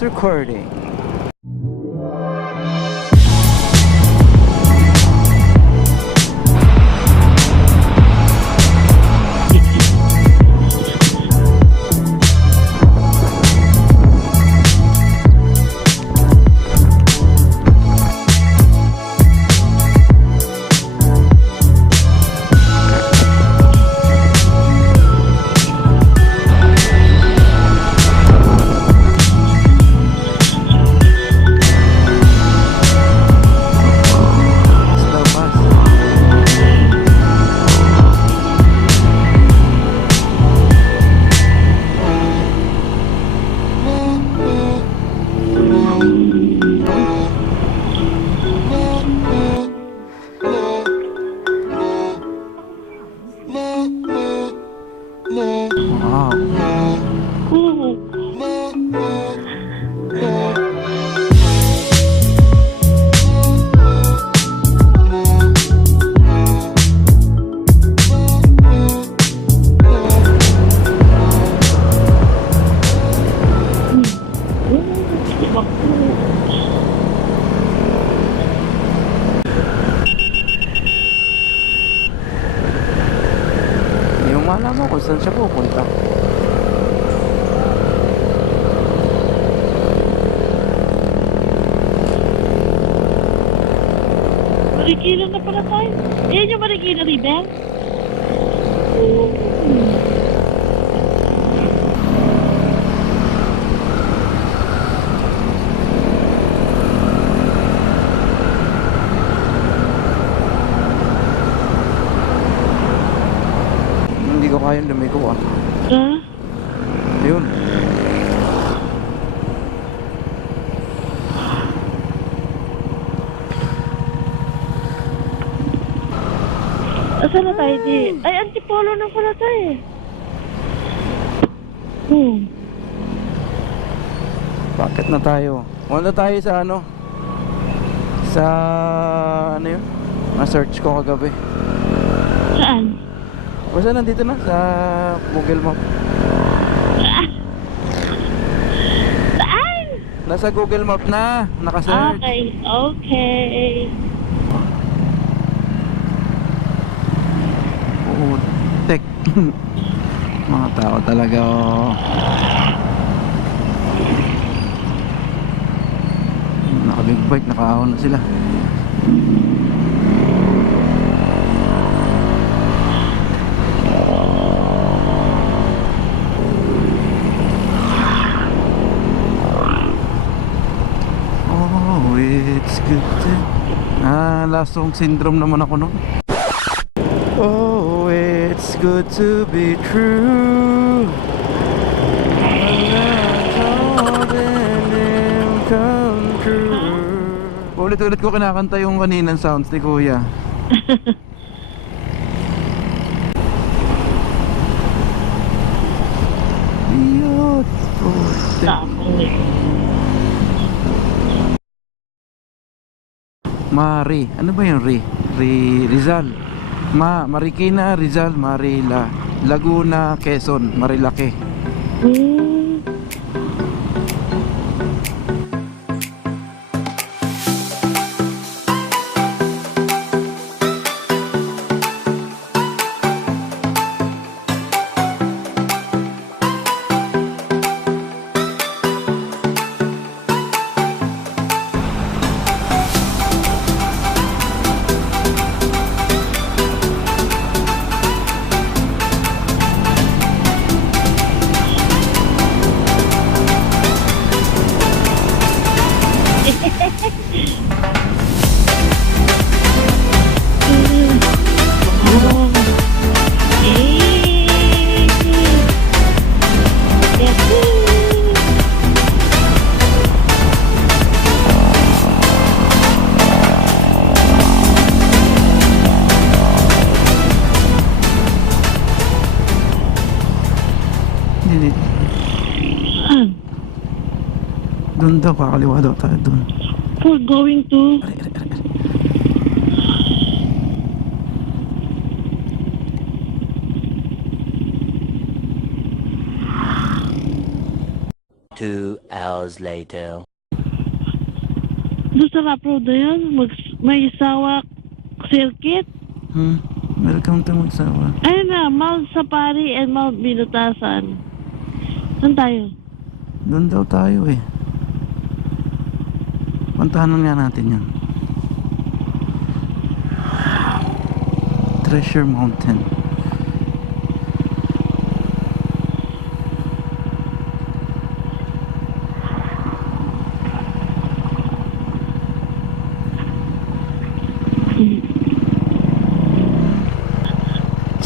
It's recording. Alam mo kung saan siya pupunta. Marikina na pala tayo. Yan yung Marikina River? Hindi ko kayang lumiko ah. Ayun. Asan na tayo di? Ay, Antipolo na pala tayo. Bakit na tayo? Wala tayo sa ano? Sa ano yun? Na-search ko kagabi. Saan? Basta nandito na sa Google Map. Saan? Nasa Google Map na, naka-search. Okay, okay. Tek. Mga tao talaga oh. Naka-big bike, nakaahon na sila. Oh, it's good to... last song syndrome naman ako no. Oh, it's good to be true. Come true. Ulit-ulit ko kinakanta yung kaninang sounds ni Kuya. Mari, ano ba yung Rizal. Marikina, Rizal, Marila, Laguna, Quezon, Marilake. Doon daw, kakaliwa daw tayo doon. We're going to... Two hours hours later. Doon sa Rough Road na yun, may sawak circuit. Welcome to Magsawa. Ayun na, Mount Safari and Mount Binutasan. Saan tayo? Doon daw tayo eh. Puntahanan nga natin yan. Treasure Mountain.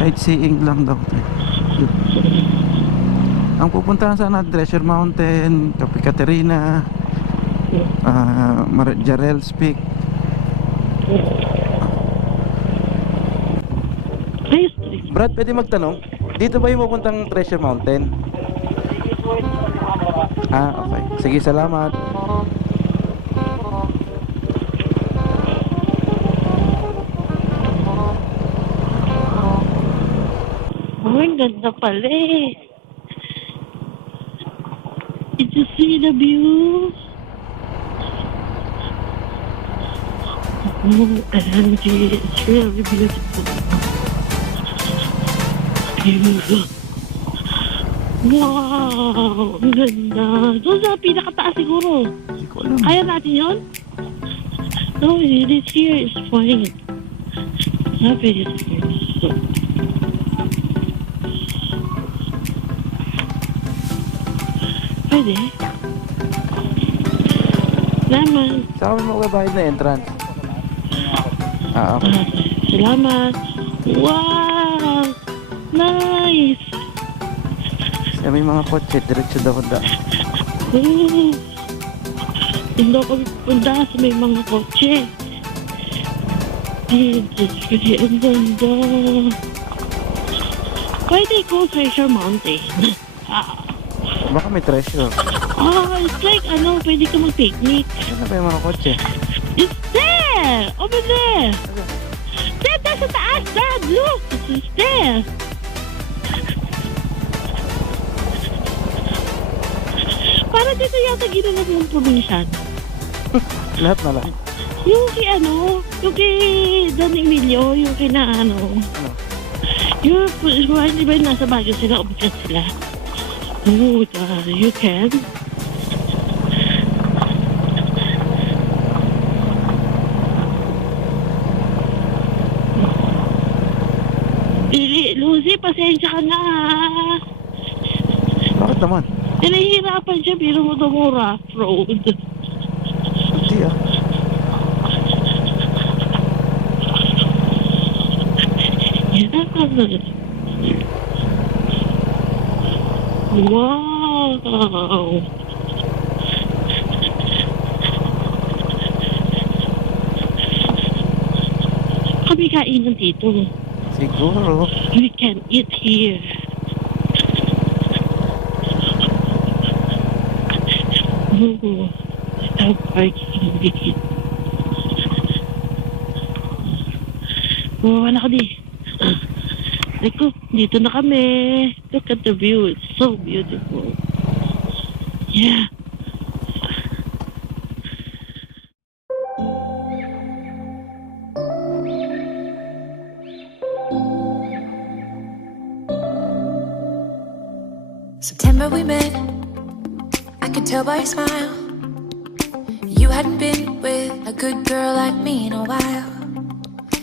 Sightseeing lang daw tayo. Ang pupuntahan sana Treasure Mountain, Cape Caterina, Jarrell's Peak. Brad, pwede magtanong? Dito ba yung pupuntang Treasure Mountain? Okay. Sige, salamat. Ang ganda pala eh. Did you see the view? OMG, it's really beautiful. Wow, ang ganda. Doon sa pinakataas siguro. Hindi ko alam. Kaya natin yun? No, this here is fine. Sabi this here is so... Pwede. Salamat. Saan kami magbabayad na entrance? Okay. Salamat. Wow! Nice! Sa may mga kotse, diretso daw da. Hindi ako punta sa may mga kotse. Kasi ang ganda. Pwede ko Treasure Mountain. Baka may treasure. It's like, pwede ka mag-picnic. Ano ba yung mga kotse? It's there! Over there! There, sa taas! Dad, look! It's there! Para dito yata ginanap ng probinsyan. Lahat na lang. Yung kay Don Emilio, yung yung di ba nasa Baguio sila, umakyat sila. Oh, you can. Lucy, pasensya ka na. Bakit naman? Nahihirapan siya, pero mo mo rough road. Hindi ah. Wow! Kami kainan dito. Siguro. We can eat here. Oh, stop parking dito. Wala ka di. Eko, dito na kami. Look at the view. It's so beautiful. Yeah. September we met, I could tell by your smile. You hadn't been with a good girl like me in a while.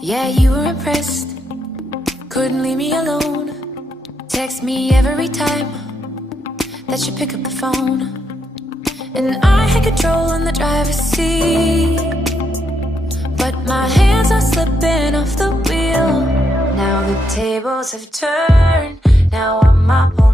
Yeah, you were impressed, couldn't leave me alone. Text me every time that you pick up the phone. And I had control in the driver's seat, but my hands are slipping off the wheel. Now the tables have turned, now I'm my own.